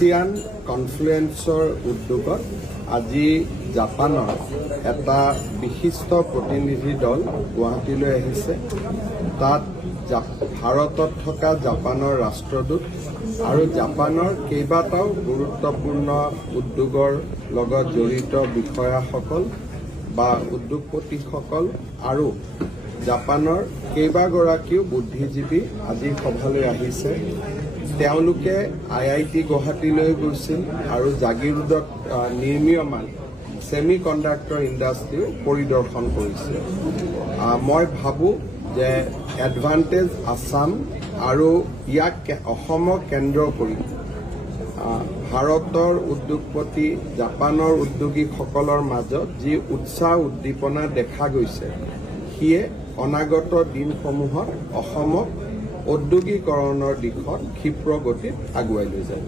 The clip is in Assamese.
ASEAN কনফ্লুয়েন্সৰ উদ্যোগত আজি জাপানৰ এটা বিশিষ্ট প্ৰতিনিধি দল গুৱাহাটীলৈ আহিছে। তাত ভাৰতত থকা জাপানৰ ৰাষ্ট্ৰদূত আৰু জাপানৰ কেইবাটাও গুৰুত্বপূৰ্ণ উদ্যোগৰ লগত জড়িত বিষয়াসকল বা উদ্যোগপতিসকল আৰু জাপানৰ কেইবাগৰাকীও বুদ্ধিজীৱী আজি সভালৈ আহিছে। তেওঁলোকে IIT গুৱাহাটীলৈ গৈছিল আৰু জাগিৰোডত নিৰ্মীয়মান ছেমি কণ্ডাক্টৰ ইণ্ডাষ্ট্ৰীও পৰিদৰ্শন কৰিছে। মই ভাবোঁ যে এডভান্টেজ আছাম আৰু ইয়াক অসমক কেন্দ্ৰ কৰি ভাৰতৰ উদ্যোগপতি জাপানৰ উদ্যোগীসকলৰ মাজত যি উৎসাহ উদ্দীপনা দেখা গৈছে সিয়ে অনাগত দিনসমূহত অসমক ঔদ্যোগিকৰণৰ দিশত ক্ষীপ্ৰ গতিত আগুৱাই লৈ যায়।